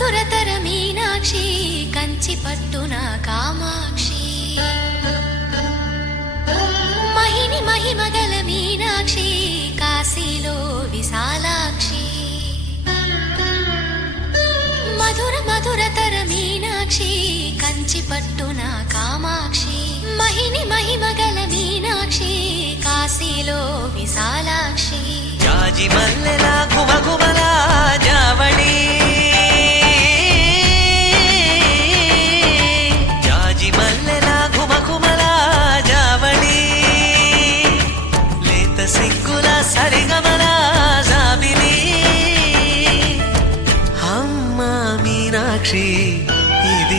మధురతర మీనాక్షి కంచి పట్టున కామాక్షి మహిని మహిమగల మీనాక్షి కాశీలో విశాలాక్షి మధుర మధురతర మీనాక్షి కంచి పట్టున కామాక్షి మహిని మహిమగల మీనాక్షి కాశీలో విశాలాక్షి జాజి మల్లెల గుమగుమల జావళి జాజి మల్లెల గుమగుమల జావళి లేత సిగ్గుల సరిగమల జాబిలి అమ్మ మీనాక్షి ఇది